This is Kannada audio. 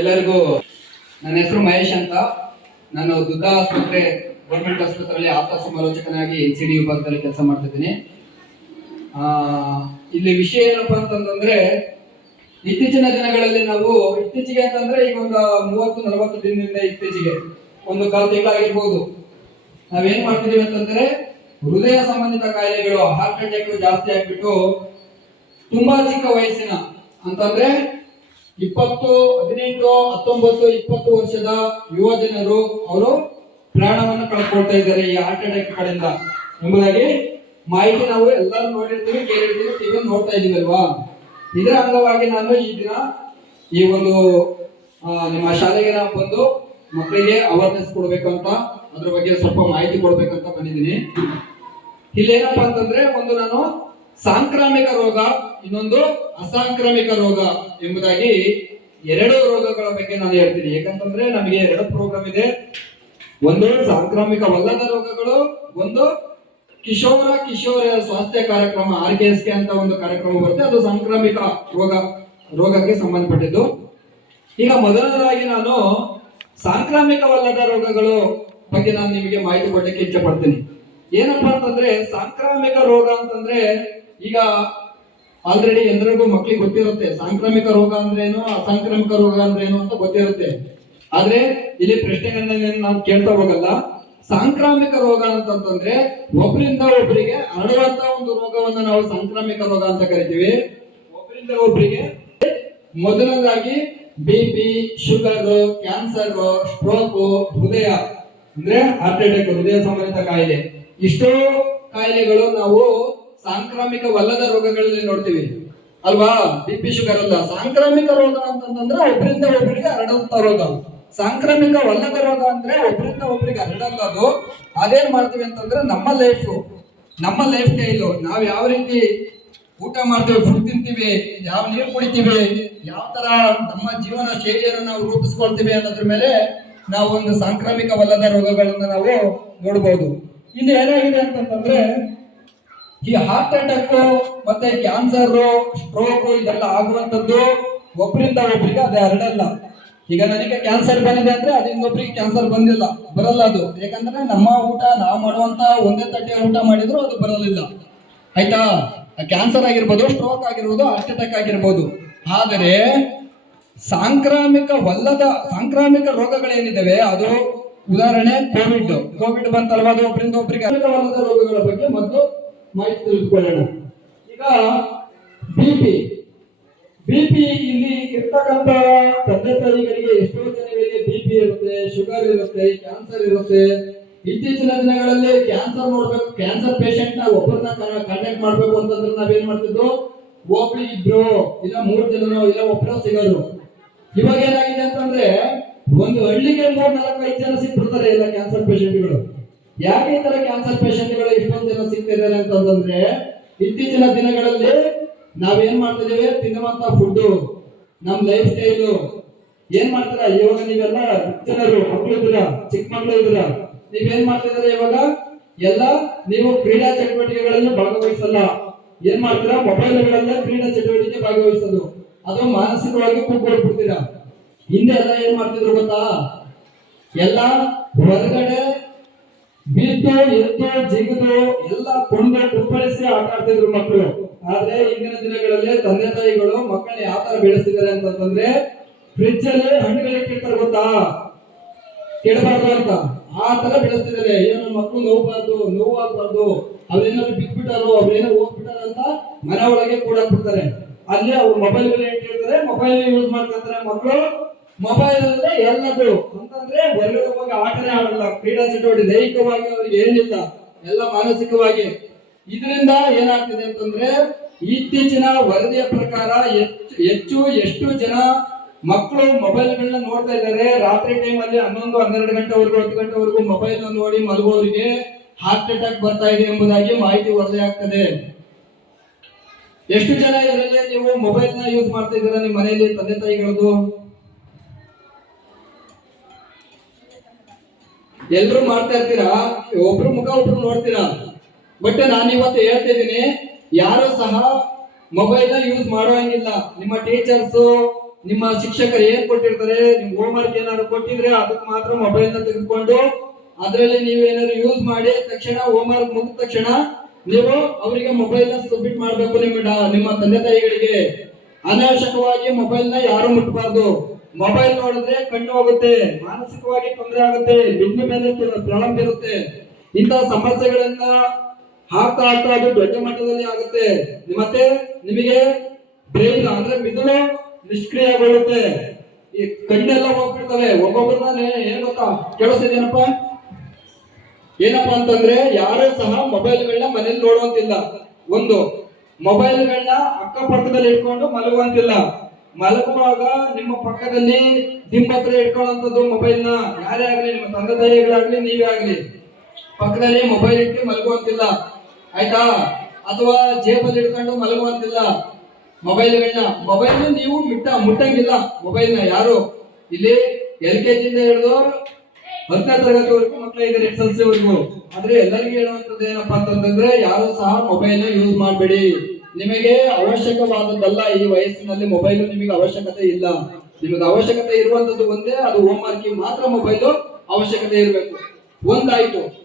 ಎಲ್ಲರಿಗೂ ನನ್ನ ಹೆಸರು ಮಹೇಶ್ ಅಂತ. ನಾನು ದುದ್ದ ಆಸ್ಪತ್ರೆ ಗೌರ್ಮೆಂಟ್ ಆಸ್ಪತ್ರೆಯಲ್ಲಿ ಆಪ್ತ ಸಮಾಲೋಚಕನಾಗಿ ಎನ್ ಸಿ ಡಿ ವಿಭಾಗದಲ್ಲಿ ಕೆಲಸ ಮಾಡ್ತಿದ್ದೀನಿ. ಇಲ್ಲಿ ವಿಷಯ ಏನಪ್ಪ ಅಂತಂದ್ರೆ, ಇತ್ತೀಚಿನ ದಿನಗಳಲ್ಲಿ ನಾವು, ಇತ್ತೀಚೆಗೆ ಅಂತಂದ್ರೆ ಈಗ ಒಂದು ಮೂವತ್ತು, ನಲವತ್ತು ದಿನದಿಂದ ಇತ್ತೀಚೆಗೆ, ಒಂದು ಕಾಲು ತಿಂಗಳಾಗಿರ್ಬೋದು. ನಾವೇನ್ ಮಾಡ್ತಿದ್ದೀವಿ ಅಂತಂದ್ರೆ, ಹೃದಯ ಸಂಬಂಧಿತ ಕಾಯಿಲೆಗಳು ಹಾರ್ಟ್ ಅಟ್ಯಾಕ್ ಜಾಸ್ತಿ ಆಗ್ಬಿಟ್ಟು ತುಂಬಾ ಚಿಕ್ಕ ವಯಸ್ಸಿನ, ಅಂತಂದ್ರೆ ಇಪ್ಪತ್ತು, ಹದಿನೆಂಟು, ಹತ್ತೊಂಬತ್ತು, ಇಪ್ಪತ್ತು ವರ್ಷದ ಯುವ ಜನರು ಅವರು ಪ್ರಾಣವನ್ನು ಕಳ್ಕೊಳ್ತಾ ಇದ್ದಾರೆ ಈ ಹಾರ್ಟ್ ಅಟ್ಯಾಕ್ ಕಡೆಯಿಂದ. ಎಂಬುದಾಗಿ ಮಾಹಿತಿ ನಾವು ಎಲ್ಲರೂ ನೋಡಿರ್ತೀವಿ, ಕೇಳಿರ್ತೀವಿ ಟಿವಿ ನೋಡ್ತಾ ಇದೀವಲ್ವಾ? ಇದರ ಅಂಗವಾಗಿ ನಾನು ಈ ದಿನ ಈ ಒಂದು ನಿಮ್ಮ ಶಾಲೆಗೆ ನಾವು ಬಂದು ಮಕ್ಕಳಿಗೆ ಅವೇರ್ನೆಸ್ ಕೊಡಬೇಕು ಅಂತ, ಅದ್ರ ಬಗ್ಗೆ ಸ್ವಲ್ಪ ಮಾಹಿತಿ ಕೊಡ್ಬೇಕಂತ ಬಂದಿದ್ದೀನಿ. ಇಲ್ಲಿ ಏನಪ್ಪಾ ಅಂತಂದ್ರೆ, ಒಂದು ನಾನು ಸಾಂಕ್ರಾಮಿಕ ರೋಗ, ಇನ್ನೊಂದು ಅಸಾಂಕ್ರಾಮಿಕ ರೋಗ ಎಂಬುದಾಗಿ ಎರಡು ರೋಗಗಳ ಬಗ್ಗೆ ನಾನು ಹೇಳ್ತೀನಿ. ಯಾಕಂತಂದ್ರೆ ನಮಗೆ ಎರಡು ಪ್ರೋಗ್ರಾಮ್ ಇದೆ. ಒಂದು ಸಾಂಕ್ರಾಮಿಕವಲ್ಲದ ರೋಗಗಳು, ಒಂದು ಕಿಶೋರ ಕಿಶೋರ ಸ್ವಾಸ್ಥ್ಯ ಕಾರ್ಯಕ್ರಮ, ಆರ್ ಕೆ ಎಸ್ ಕೆ ಅಂತ ಒಂದು ಕಾರ್ಯಕ್ರಮ ಬರುತ್ತೆ. ಅದು ಸಾಂಕ್ರಾಮಿಕ ರೋಗ, ರೋಗಕ್ಕೆ ಸಂಬಂಧಪಟ್ಟಿದ್ದು. ಈಗ ಮೊದಲನೇದಾಗಿ ನಾನು ಸಾಂಕ್ರಾಮಿಕವಲ್ಲದ ರೋಗಗಳು ಬಗ್ಗೆ ನಾನು ನಿಮಗೆ ಮಾಹಿತಿ ಕೊಡಲಿಕ್ಕೆ ಇಚ್ಛೆ ಪಡ್ತೀನಿ. ಏನಪ್ಪಾ ಅಂತಂದ್ರೆ ಸಾಂಕ್ರಾಮಿಕ ರೋಗ ಅಂತಂದ್ರೆ ಈಗ ಆಲ್ರೆಡಿ ಎಲ್ರಿಗೂ ಮಕ್ಳಿಗೆ ಗೊತ್ತಿರುತ್ತೆ, ಸಾಂಕ್ರಾಮಿಕ ರೋಗ ಅಂದ್ರೇನು ಅಸಾಂಕ್ರಾಮಿಕ ರೋಗ ಅಂದ್ರೇನು ಅಂತ ಗೊತ್ತಿರುತ್ತೆ. ಆದ್ರೆ ಇಲ್ಲಿ ಪ್ರಶ್ನೆಗಳನ್ನ ನಾವು ಕೇಳ್ತಾ ಹೋಗಲ್ಲ. ಸಾಂಕ್ರಾಮಿಕ ರೋಗ ಅಂತಂತಂದ್ರೆ ಒಬ್ಬರಿಂದ ಒಬ್ಬರಿಗೆ ಹರಡುವಂತ ಒಂದು ರೋಗವನ್ನು ನಾವು ಸಾಂಕ್ರಾಮಿಕ ರೋಗ ಅಂತ ಕರಿತೀವಿ. ಒಬ್ಬರಿಂದ ಒಬ್ಬರಿಗೆ ಮೊದಲನೇದಾಗಿ B P sugar cancer stroke ಹೃದಯ, ಅಂದ್ರೆ ಹಾರ್ಟ್ ಅಟ್ಯಾಕ್ ಹೃದಯ ಸಂಬಂಧಿತ ಕಾಯಿಲೆ. ಇಷ್ಟೋ ಕಾಯಿಲೆಗಳು ನಾವು ಸಾಂಕ್ರಾಮಿಕವಲ್ಲದ ರೋಗಗಳಲ್ಲಿ ನೋಡ್ತೀವಿ. ಅಲ್ವಾ? ಬಿ ಪಿ ಶುಗರ್ ಅಲ್ಲ. ಸಾಂಕ್ರಾಮಿಕ ರೋಗ ಅಂತಂದ್ರೆ ಒಬ್ಬರಿಂದ ಒಬ್ಬರಿಗೆ ಹರಡುವಂತ ರೋಗ. ಸಾಂಕ್ರಾಮಿಕವಲ್ಲದ ರೋಗ ಅಂದ್ರೆ ಒಬ್ಬರಿಂದ ಒಬ್ಬರಿಗೆ ಹರಡಲ್ಲ ಅದು. ಅದೇನ್ ಮಾಡ್ತೀವಿ ಅಂತಂದ್ರೆ ನಮ್ಮ ಲೈಫ್ ನಮ್ಮ ಲೈಫ್ ಸ್ಟೈಲು ನಾವು ಯಾವ ರೀತಿ ಊಟ ಮಾಡ್ತೀವಿ ಫುಡ್ ತಿಂತೀವಿ, ಯಾವ ನೀರು ಕುಡಿತೀವಿ, ಯಾವ ತರ ನಮ್ಮ ಜೀವನ ಶೈಲಿಯನ್ನು ನಾವು ರೂಪಿಸ್ಕೊಳ್ತೀವಿ ಅನ್ನೋದ್ರ ಮೇಲೆ ನಾವು ಒಂದು ಸಾಂಕ್ರಾಮಿಕವಲ್ಲದ ರೋಗಗಳನ್ನ ನಾವು ನೋಡಬಹುದು ಇನ್ನು ಏನಾಗಿದೆ ಅಂತಂದ್ರೆ ಈ ಹಾರ್ಟ್ ಅಟ್ಯಾಕ್ ಮತ್ತೆ ಕ್ಯಾನ್ಸರ್ ಸ್ಟ್ರೋಕ್ ಇದೆಲ್ಲ ಆಗುವಂತದ್ದು ಒಬ್ಬರಿಂದ ಒಬ್ಬರಿಗೆ ಅದೇ ಹರಡಲ್ಲ. ಈಗ ನನಗೆ ಕ್ಯಾನ್ಸರ್ ಬಂದಿದೆ ಅಂದ್ರೆ ಅದು ಇನ್ನೊಬ್ರಿಗೆ ಕ್ಯಾನ್ಸರ್ ಬಂದಿಲ್ಲ, ಬರಲ್ಲ ಅದು. ಯಾಕಂದ್ರೆ ನಮ್ಮ ಊಟ ನಾವು ಮಾಡುವಂತ ಒಂದೇ ತಟ್ಟೆ ಊಟ ಮಾಡಿದ್ರು ಅದು ಬರಲಿಲ್ಲ. ಆಯ್ತಾ? ಕ್ಯಾನ್ಸರ್ ಆಗಿರ್ಬೋದು ಸ್ಟ್ರೋಕ್ ಆಗಿರ್ಬೋದು ಹಾರ್ಟ್ ಅಟ್ಯಾಕ್ ಆಗಿರ್ಬೋದು. ಆದರೆ ಸಾಂಕ್ರಾಮಿಕವಲ್ಲದ, ಸಾಂಕ್ರಾಮಿಕ ರೋಗಗಳೇನಿದಾವೆ? ಅದು ಉದಾಹರಣೆ ಕೋವಿಡ್. ಕೋವಿಡ್ ಬಂತಲ್ವಾ ಅದು ಒಬ್ಬರಿಂದ ಒಬ್ಬರಿಗೆ ರೋಗಗಳ ಬಗ್ಗೆ ಮತ್ತು ಮಾಹಿತಿ ತಿಳಿದುಕೊಳ್ಳೋಣ ಈಗ ಬಿಪಿ ಬಿಪಿ ಇಲ್ಲಿ ಇರ್ತಕ್ಕಂತ ತಂದೆ ತಾಯಿಗಳಿಗೆ ಎಷ್ಟೋ ಜನಗಳಿಗೆ ಬಿಪಿ ಇರುತ್ತೆ, ಶುಗರ್ ಇರುತ್ತೆ ಕ್ಯಾನ್ಸರ್ ಇರುತ್ತೆ. ಇತ್ತೀಚಿನ ದಿನಗಳಲ್ಲಿ ಕ್ಯಾನ್ಸರ್ ನೋಡ್ಬೇಕು ಕ್ಯಾನ್ಸರ್ ಪೇಷಂಟ್ನ ಒಬ್ಬರನ್ನ ಕಾಂಟ್ಯಾಕ್ಟ್ ಮಾಡ್ಬೇಕು ಅಂತಂದ್ರೆ ನಾವೇನ್ ಮಾಡ್ತಿದ್ವು ಒಬ್ರು ಇಬ್ರು, ಇಲ್ಲ ಮೂರ್ ಜನರು ಇಲ್ಲ ಒಬ್ಬರು ಸಿಗೋರು. ಇವಾಗ ಏನಾಗಿದೆ ಅಂತಂದ್ರೆ, ಒಂದು ಹಳ್ಳಿಗೆ ಮೂರ್ ನಾಲ್ಕು ಐದು ಜನ ಸಿಕ್ಬಿಡ್ತಾರೆ ಎಲ್ಲ ಕ್ಯಾನ್ಸರ್ ಪೇಷಂಟ್ಗಳು ಯಾಕೆ ಈ ತರ ಕ್ಯಾನ್ಸರ್ ಪೇಷಂಟ್ಗಳು ಇಷ್ಟೊಂದು ಜನ ಸಿಗ್ತಿದ್ದಾರೆ ಅಂತಂದ್ರೆ ಇತ್ತೀಚಿನ ದಿನಗಳಲ್ಲಿ ನಾವೇನ್ ಮಾಡ್ತಿದ್ದೇವೆ? ತಿನ್ನುವಂತ ಫುಡ್ ನಮ್ ಲೈಫ್ ಸ್ಟೈಲು ಏನ್ ಮಾಡ್ತೀರಾ? ಇವಾಗ ನೀವೆಲ್ಲ ಜನರು ಮಕ್ಕಳು ಇದ್ದೀರಾ? ಚಿಕ್ಕ ಮಕ್ಕಳು ಇದ್ದೀರಾ? ನೀವೇನ್ ಮಾಡ್ತಿದ್ದೀರಾ ಇವಾಗ? ಎಲ್ಲ ನೀವು ಕ್ರೀಡಾ ಚಟುವಟಿಕೆಗಳಲ್ಲಿ ಭಾಗವಹಿಸಲ್ಲ. ಏನ್ ಮಾಡ್ತೀರಾ? ಮೊಬೈಲ್ಗಳಲ್ಲೇ ಕ್ರೀಡಾ ಚಟುವಟಿಕೆ ಭಾಗವಹಿಸೋದು. ಅದು ಮಾನಸಿಕವಾಗಿ ಕೂತ್ಕೊಳ್ಬಿಡ್ತೀರಾ ಹಿಂದೆ ಎಲ್ಲ ಏನ್ ಮಾಡ್ತಿದ್ರು ಗೊತ್ತಾ? ಎಲ್ಲ ಹೊರಗಡೆ ಬಿದ್ದು ಎದ್ದು ಜಿಗಿದು ಎಲ್ಲ ಕೊಂಡೆ ಕುಪ್ಪಳಿಸಿ ಆಟ ಆಡ್ತಿದ್ರು ಮಕ್ಕಳು. ಆದ್ರೆ ಇಂದಿನ ದಿನಗಳಲ್ಲಿ ತಂದೆ ತಾಯಿಗಳು ಮಕ್ಕಳನ್ನ ಯಾವ ತರ ಬೆಳೆಸ್ತಿದ್ದಾರೆ ಅಂತಂದ್ರೆ ಫ್ರಿಡ್ಜ್ ಅಲ್ಲಿ ಹಣ್ಣುಗಳು ಇಟ್ಟಿರ್ತಾರೆ ಗೊತ್ತಾ? ಕೆಡಬಾರ್ದು ಅಂತ. ಆ ತರ ಬೆಳೆಸ್ತಿದ್ದಾರೆ ಏನು ಮಕ್ಕಳು ನೋವಬಾರ್ದು ನೋವು ಆಗ್ಬಾರ್ದು ಅವ್ರೇನಾದ್ರು ಬಿದ್ಬಿಟ್ಟಾರು ಅವ್ರೇನೋ ಹೋಗ್ಬಿಟ್ಟಾರ ಅಂತ ಮನೆ ಒಳಗೆ ಕೂಡ ಬಿಡ್ತಾರೆ ಅಲ್ಲಿ ಅವ್ರು ಮೊಬೈಲ್ ಇಟ್ಟಿರ್ತಾರೆ ಮೊಬೈಲ್ ಯೂಸ್ ಮಾಡ್ಕೊಂತಾರೆ ಮಕ್ಕಳು. ಮೊಬೈಲ್ ಎಲ್ಲ ಎಲ್ಲದು. ಅಂತಂದ್ರೆ ಎಲ್ಲರೂ ಹೋಗಿ ಆಟನೇ ಆಡಲ್ಲ. ಕ್ರೀಡಾ ಚಟುವಟಿಕೆ ದೈಹಿಕವಾಗಿ ಅವ್ರಿಗೆ ಏನಿಲ್ಲ, ಎಲ್ಲ ಮಾನಸಿಕವಾಗಿ. ಇದರಿಂದ ಏನಾಗ್ತಿದೆ ಅಂತಂದ್ರೆ ಇತ್ತೀಚಿನ ವರದಿಯ ಪ್ರಕಾರ ಹೆಚ್ಚು ಹೆಚ್ಚು ಎಷ್ಟು ಜನ ಮಕ್ಕಳು ಮೊಬೈಲ್ಗಳನ್ನ ನೋಡ್ತಾ ಇದ್ದಾರೆ. ರಾತ್ರಿ ಟೈಮ್ ಅಲ್ಲಿ ಹನ್ನೊಂದು, ಹನ್ನೆರಡು ಗಂಟೆವರೆಗೂ ಹತ್ತು ಗಂಟೆವರೆಗೂ ಮೊಬೈಲ್ ನೋಡಿ ಮಲಗೋರಿಗೆ ಹಾರ್ಟ್ ಅಟ್ಯಾಕ್ ಬರ್ತಾ ಇದೆ ಎಂಬುದಾಗಿ ಮಾಹಿತಿ ವರದಿ ಆಗ್ತದೆ. ಎಷ್ಟು ಜನ ಇದರಲ್ಲಿ ನೀವು ಮೊಬೈಲ್ನ ಯೂಸ್ ಮಾಡ್ತಾ ಇದ್ದೀರಾ? ನಿಮ್ಮ ಮನೆಯಲ್ಲಿ ತಂದೆ ತಾಯಿಗಳದ್ದು? ಎಲ್ರು ಮಾಡ್ತಾ ಇರ್ತೀರಾ? ಒಬ್ರು ಮುಖ, ಒಬ್ರು ನೋಡ್ತೀರಾ? ಬಟ್ ನಾನು ಇವತ್ತು ಹೇಳ್ತಿದ್ದೀನಿ ಯಾರು ಸಹ ಮೊಬೈಲ್ ಯೂಸ್ ಮಾಡೋಂಗಿಲ್ಲ ನಿಮ್ಮ ಟೀಚರ್ಸ್ ನಿಮ್ಮ ಶಿಕ್ಷಕರು ಏನ್ ಕೊಟ್ಟಿರ್ತಾರೆ ನಿಮ್ ಹೋಮ್ ವರ್ಕ್ ಏನಾದ್ರು ಕೊಟ್ಟಿದ್ರೆ ಅದಕ್ಕೆ ಮಾತ್ರ ಮೊಬೈಲ್ ತೆಗೆದುಕೊಂಡು ಅದರಲ್ಲಿ ನೀವೇನಾದ್ರು ಯೂಸ್ ಮಾಡಿ ತಕ್ಷಣ ಹೋಮ್ ವರ್ಕ್ ಮುಗಿದ ತಕ್ಷಣ ನೀವು ಅವರಿಗೆ ಮೊಬೈಲ್ನ ಸಬ್ಮಿಟ್ ಮಾಡಬೇಕು ನಿಮ್ಮ ನಿಮ್ಮ ತಂದೆ ತಾಯಿಗಳಿಗೆ. ಅನಾವಶ್ಯಕವಾಗಿ ಮೊಬೈಲ್ನ ಯಾರು ಮುಟ್ಟಬಾರ್ದು ಮೊಬೈಲ್ ನೋಡಿದ್ರೆ ಕಣ್ಣು ಹೋಗುತ್ತೆ, ಮಾನಸಿಕವಾಗಿ ತೊಂದರೆ ಆಗುತ್ತೆ ಬೆನ್ನ ಮೇಲೆ ಪ್ರಳಂ ಬೀರುತ್ತೆ ಇಂತಹ ಸಮಸ್ಯೆಗಳನ್ನ ಹಾಕ್ತಾ ಹಾಕ್ತಾ ಅದು ದೊಡ್ಡ ಮಟ್ಟದಲ್ಲಿ ಆಗುತ್ತೆ. ಮತ್ತೆ ನಿಮಗೆ ಬ್ರೈನ್ ಅಂದ್ರೆ ಮಿದುಳು ನಿಷ್ಕ್ರಿಯಗೊಳ್ಳುತ್ತೆ. ಈ ಕಣ್ಣೆಲ್ಲ ಹೋಗ್ಬಿಡ್ತವೆ. ಒಬ್ಬೊಬ್ಬರನ್ನ ಏನ್ ಗೊತ್ತಾ? ಕೇಳಿಸ್ತಿದೇನಪ್ಪ ಏನಪ್ಪಾ ಅಂತಂದ್ರೆ ಯಾರೇ ಸಹ ಮೊಬೈಲ್ಗಳನ್ನ ಮನೇಲಿ ನೋಡುವಂತಿಲ್ಲ. ಒಂದು, ಮೊಬೈಲ್ಗಳನ್ನ ಅಕ್ಕಪಕ್ಕದಲ್ಲಿ ಇಟ್ಕೊಂಡು ಮಲಗುವಂತಿಲ್ಲ. ಮಲಗುವಾಗ ನಿಮ್ಮ ಪಕ್ಕದಲ್ಲಿ ಹತ್ರ ಇಟ್ಕೊಳ್ಳುವಂಥದ್ದು ಮೊಬೈಲ್ನ ಯಾರೇ ಆಗಲಿ, ನಿಮ್ಮ ತಂದೆ ತಾಯಿಗಳಾಗ್ಲಿ, ನೀವೇ ಆಗಲಿ. ಪಕ್ಕದಲ್ಲಿ ಮೊಬೈಲ್ ಇಟ್ಟು ಮಲಗುವಂತಿಲ್ಲ. ಆಯ್ತಾ? ಅಥವಾ ಜೇಬಲ್ಲಿ ಇಟ್ಕೊಂಡು ಮಲಗುವಂತಿಲ್ಲ. ಮೊಬೈಲ್ಗಳನ್ನ ಮೊಬೈಲ್ ನೀವು ಮುಟ್ಟ, ಮುಟ್ಟಂಗಿಲ್ಲ. ಮೊಬೈಲ್ನ ಯಾರು? ಇಲ್ಲಿ ಎಲ್ ಕೆ ಜಿಯಿಂದ ಹಿಡಿದು ಹತ್ತನೇ ತರಗತಿವರೆಗೂ ಮಕ್ಕಳು ಇದ್ದಾರೆ, ಎಸ್ ಎಲ್ ಸಿ ಆದ್ರೆ ಎಲ್ಲರಿಗೂ ಹೇಳುವಂತದ್ದು ಏನಪ್ಪಾ ಅಂತಂದ್ರೆ, ಯಾರು ಸಹ ಮೊಬೈಲ್ ಯೂಸ್ ಮಾಡಬೇಡಿ. ನಿಮಗೆ ಅವಶ್ಯಕವಾದದ್ದಲ್ಲ ಈ ವಯಸ್ಸಿನಲ್ಲಿ ಮೊಬೈಲ್ ನಿಮಗೆ ಅವಶ್ಯಕತೆ ಇಲ್ಲ. ನಿಮಗೆ ಅವಶ್ಯಕತೆ ಇರುವಂತದ್ದು ಒಂದೇ, ಅದು ಹೋಮ್ ವರ್ಕ್ ಮಾತ್ರ ಮೊಬೈಲ್ ಅವಶ್ಯಕತೆ ಇರಬೇಕು. ಒಂದಾಯ್ತು.